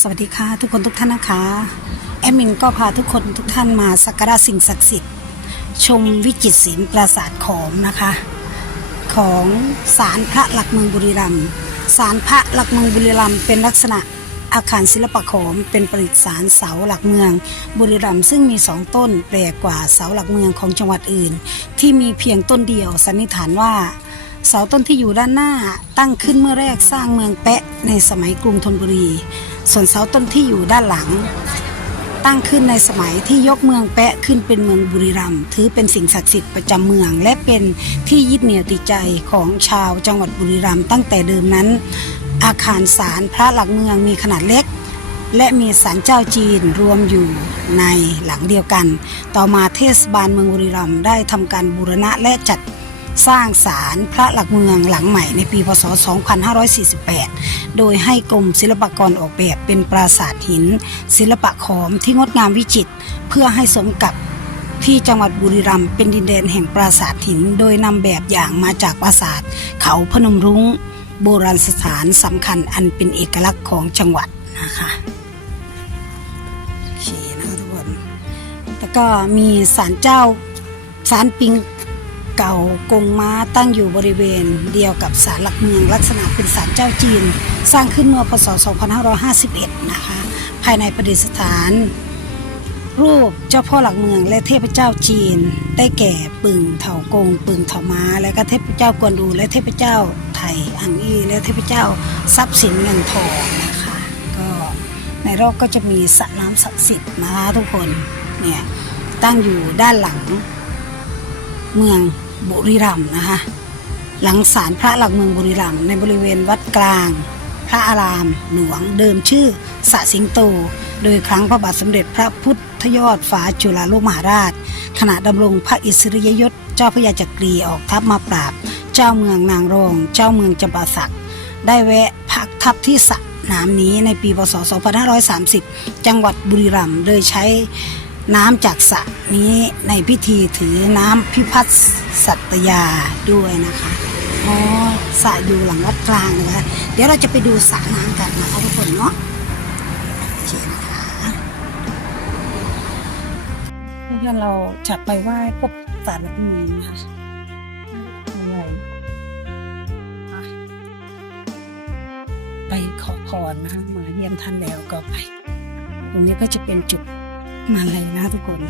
สวัสดีค่ะ ทุกคนทุกท่านนะคะ แอดมินก็พาทุกคนทุกท่านมาสักการะสิ่งศักดิ์สิทธิ์ ชมวิจิตรศิลป์ปราสาทขอมนะคะ ของศาลพระหลักเมืองบุรีรัมย์ศาลพระหลักเมืองบุรีรัมย์เป็นลักษณะอาคารศิลปะขอมเป็นประดิษฐานเสาหลักเมือง บุรีรัมย์ซึ่งมีสองต้นแปลกกว่าเสาหลักเมืองของจังหวัดอื่น ที่มีเพียงต้นเดียวสันนิษฐานว่าเสาต้นที่อยู่ด้านหน้าตั้งขึ้นเมื่อแรกสร้างเมืองแปะในสมัยกรุงธนบุรี ส่วนเสาต้นที่อยู่ด้านหลัง ตั้งขึ้นในสมัยที่ยกเมืองแปะขึ้นเป็นเมืองบุรีรัมย์ถือเป็นสิ่งศักดิ์สิทธิ์ประจำเมือง และเป็นที่ยึดเหนี่ยวติดใจของชาวจังหวัดบุรีรัมย์ตั้งแต่เดิมนั้น อาคารศาลพระหลักเมืองมีขนาดเล็ก และมีศาลเจ้าจีนรวมอยู่ในหลังเดียวกัน ต่อมาเทศบาลเมืองบุรีรัมย์ได้ทำการบูรณะและจัด สร้างศาลพระหลักเมืองหลังใหม่ในปีพศ 2548 โดยให้กรมศิลปากรออกแบบเป็นปราสาทหิน ศิลปะขอมที่งดงามวิจิตรเพื่อให้สมกับที่จังหวัดบุรีรัมย์เป็นดินแดนแห่งปราสาทหิน โดยนำแบบอย่างมาจากปราสาทเขาพนมรุง้ง โบราณสถานสำคัญอันเป็นเอกลักษณ์ของจังหวัดนะคะโอเคนะคะทุกคนแล้วก็มีศาลเจ้าศาลปิง เก่ากงม้าตั้งอยู่บริเวณ เดียวกับศาลหลักเมืองลักษณะเป็นศาลเจ้าจีน สร้างขึ้นเมื่อพศ 2551 นะคะ ภายในประดิษฐาน รูปเจ้าพ่อหลักเมืองและเทพเจ้าจีน ได้แก่ปึงเถากง ปึงเถาม้า และก็เทพเจ้ากวนอูและเทพเจ้าไทยอังอีและเทพเจ้าทรัพย์สินเงินทองนะคะก็ในรอบก็จะมีสระน้ำศักดิ์สิทธิ์นะคะทุกคนเนี่ยตั้งอยู่ด้านหลังเมือง บุรีรัมย์นะคะ หลังศาลพระหลักเมืองบุรีรัมย์ในบริเวณวัดกลาง พระอาราม หลวงเดิมชื่อสะสิงโต โดยครั้งพระบาทสมเด็จพระพุทธยอดฟ้าจุฬาโลกมหาราช ขณะดำรงพระอิสริยยศ เจ้าพระยาจักรีออกทัพมาปราบ เจ้าเมืองนางรอง เจ้าเมืองจำปาสัก ได้แวะพักทัพที่สระน้ำนี้ในปีพศ 2530 จังหวัดบุรีรัมย์โดยใช้ น้ำจากสระนี้ในพิธีถือน้ำพิพัฒน์สัตยาด้วยนะคะอ๋อสระอยู่หลังวัดกลางนะคะเดี๋ยวเราจะไปดูสระน้ำกันนะคะทุกคนเนาะโอเคนะคะเพื่อนเราจะไปไหว้พวกสารหลักเมืองนะคะอะไรอะไปขอพรนะมาเยี่ยมท่านแล้วก็ไป ตรงนี้ก็จะเป็นจุด มาเลยนะทุกคน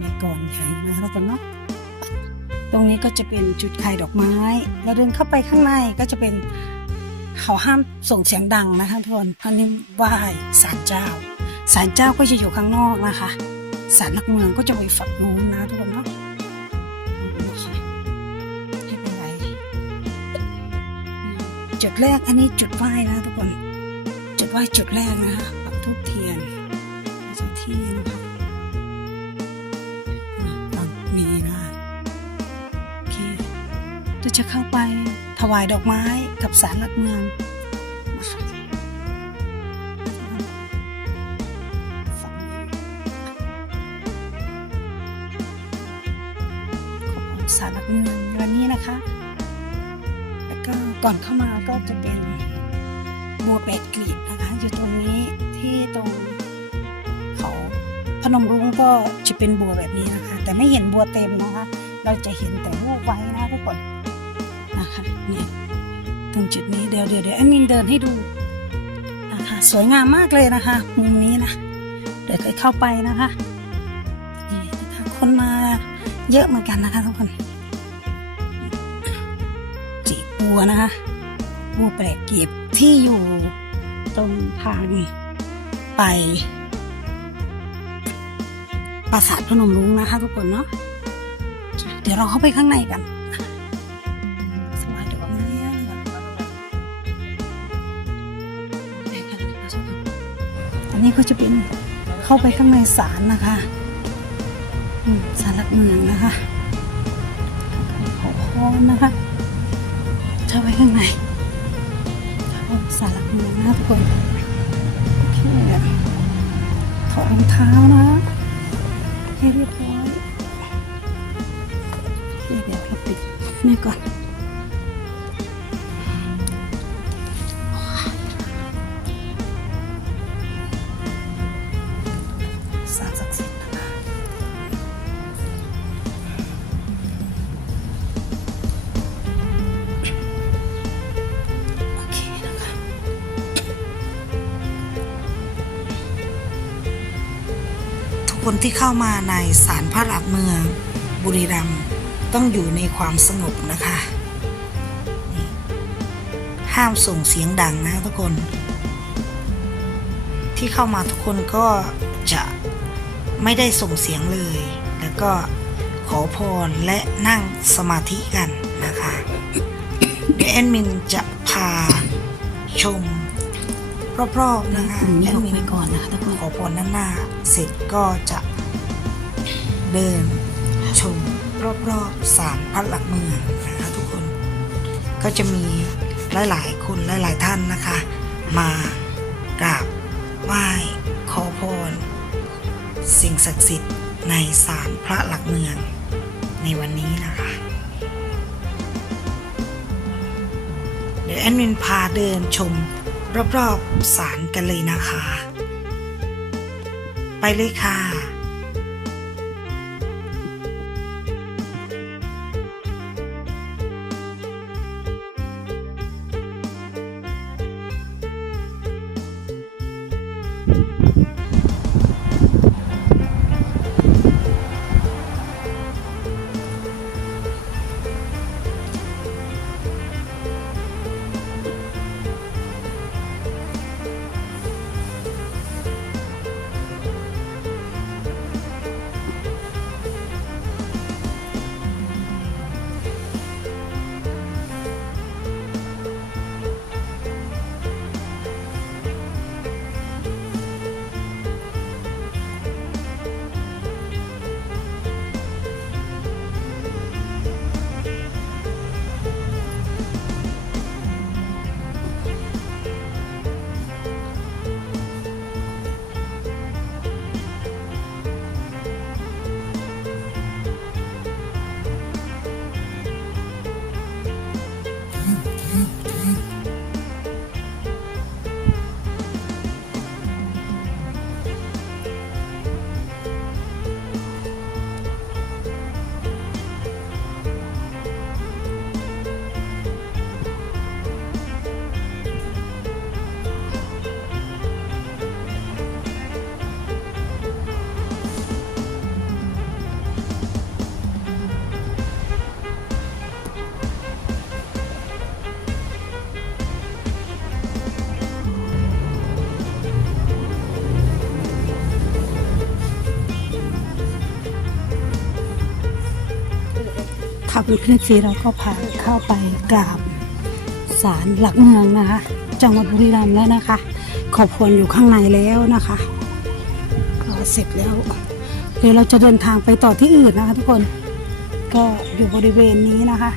ในก่อนใหญ่นะทุกคนเนาะตรงนี้ก็จะเป็นจุดขายดอกไม้เราเดินเข้าไปข้างในก็จะเป็นเขาห้ามส่งเสียงดังนะคะทุกคนอันนี้ไหว้ศาลเจ้าศาลเจ้าก็จะอยู่ข้างนอกนะคะศาลหลักเมืองก็จะไปฝักนู้นนะทุกคนเนาะจุดแรกอันนี้จุดไหว้นะทุกคน จุดไหว้จุดแรกนะคะปักทูบเทียน เราจะเข้าไปถวายดอกไม้กับศาลหลักเมืองนะคะฝั่งนี้ขอบคุณศาลหลักเมืองวันนี้นะคะ แล้วก็ก่อนเข้ามาก็จะเป็นบัวแปดกลีบนะคะ อยู่ตรงนี้ที่ตรงเขาพนมรุ้งก็จะเป็นบัวแบบนี้นะคะ แต่ไม่เห็นบัวเต็มนะคะ เราจะเห็นแต่รูปไว้นะทุกคน นี่ตรงจุดนี้เดี๋ยวเดี๋ยวเดี๋ยวแอดมินเดินให้ดูนะคะสวยงามมากเลยนะคะมุมนี้นะเดี๋ยวเคยเข้าไปนะคะนี่นะคะคนมาเยอะเหมือนกันนะคะทุกคนจีบัวนะคะบัวแปลกเกีบที่อยู่ตรงทางไปปราสาทพนมรุ้งนะคะ ทุกคนเนาะเดี๋ยวเราเข้าไปข้างในกัน นนี้ก็จะเป็นเข้าไปข้างในศาลนะคะศาลหลักเมืองนะคะขอพรนะคะเข้าไปข้างในศาลหลักเมืองนะทุกคนโอเคถอดรองเท้านะให้เรียบร้อยเดี๋ยวเราปิดนี่ก่อน คนที่เข้ามาในศาลพระหลักเมืองบุรีรัมย์ต้องอยู่ในความสงบนะคะ ห้ามส่งเสียงดังนะทุกคน ที่เข้ามาทุกคนก็จะไม่ได้ส่งเสียงเลย แล้วก็ขอพรและนั่งสมาธิกันนะคะเดี๋ยวแอดมินจะพาชม รอบๆนะคะอืมแอดยกมิไปนก่อนนะคะทุกคนขอพรด้านหน้า เสร็จก็จะเดินชมรอบๆศาลพระหลักเมืองนะคะทุกคนก็จะมีหลายๆคนหลายๆท่านนะคะ มากราบไหว้ขอพร สิ่งศักดิ์สิทธิ์ในศาลพระหลักเมืองในวันนี้นะคะ เดี๋ยวแอดมินพาเดินชม รอบๆศาลกันเลยนะคะ ไปเลยค่ะ ค่ะเพื่อนๆซีเราก็พาเข้าไปกราบศาลหลักเมืองนะคะ จังหวัดบุรีรัมย์แล้วนะคะ ขอบคุณอยู่ข้างในแล้วนะคะก็เสร็จแล้วเดี๋ยวเราจะเดินทางไปต่อที่อื่นนะคะ ทุกคนก็อยู่บริเวณนี้นะคะ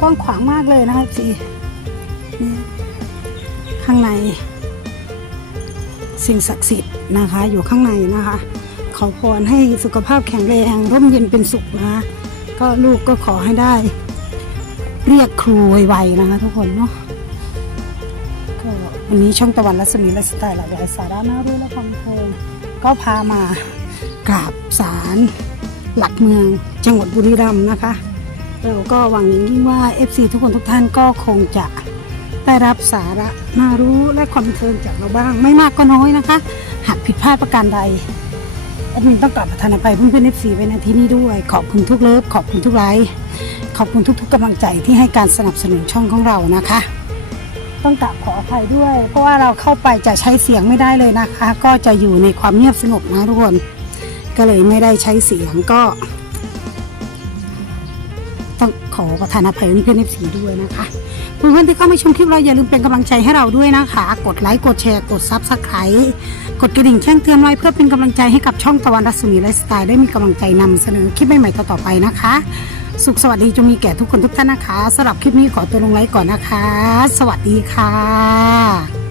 กว้างขวางมากเลยนะคะซีนี่ข้างใน สิ่งศักดิ์สิทธิ์นะคะ อยู่ข้างในนะคะ ขอพรให้สุขภาพแข็งแรงร่มเย็นเป็นสุขนะคะ ก็ลูกก็ขอให้ได้ เรียกครูไวๆนะคะทุกคนเนาะก็วันนี้ช่องตะวันรัศมีและสไตล์หลากหลายสาระน่ารู้และความเพลินก็พามากราบศาลหลักเมืองจังหวัดบุรีรัมย์นะคะ เราก็หวังอย่างยิ่งว่า FC ทุกคนทุกท่านก็คงจะได้รับสาระน่ารู้และความบันเทิงจากเราบ้าง ไม่มากก็น้อยนะคะ หากผิดพลาดประการใด ต้องกลับประธานอภัยเพื่อนๆเอฟซีไว้ในที่นี้ด้วย ขอบคุณทุกเลิฟขอบคุณทุกไลค์ขอบคุณทุกๆกำลังใจที่ให้การสนับสนุนช่องของเรานะคะ ต้องกราบขออภัยด้วย เพราะว่าเราเข้าไปจะใช้เสียงไม่ได้เลยนะคะ ก็จะอยู่ในความเงียบสงบนะทุกคนก็เลยไม่ได้ใช้เสียงก็ ต้องขอประธานอภัยเพื่อนๆเอฟซีด้วยนะคะเพื่อนๆที่เข้ามาชมคลิปเราอย่าลืมเป็นกำลังใจให้เราด้วยนะคะ กดไลค์กดแชร์กดซับสไครต์ กดกระดิ่งแจ้งเตือนไว้เพื่อเป็นกำลังใจให้กับช่องตะวันรัศมีไลฟ์สไตล์ได้มีกำลังใจนำเสนอคลิปใหม่ๆต่อๆไปนะคะ สุขสวัสดีจงมีแก่ทุกคนทุกท่านนะคะสำหรับคลิปนี้ขอตัวลงไลฟ์ก่อนนะคะ สวัสดีค่ะ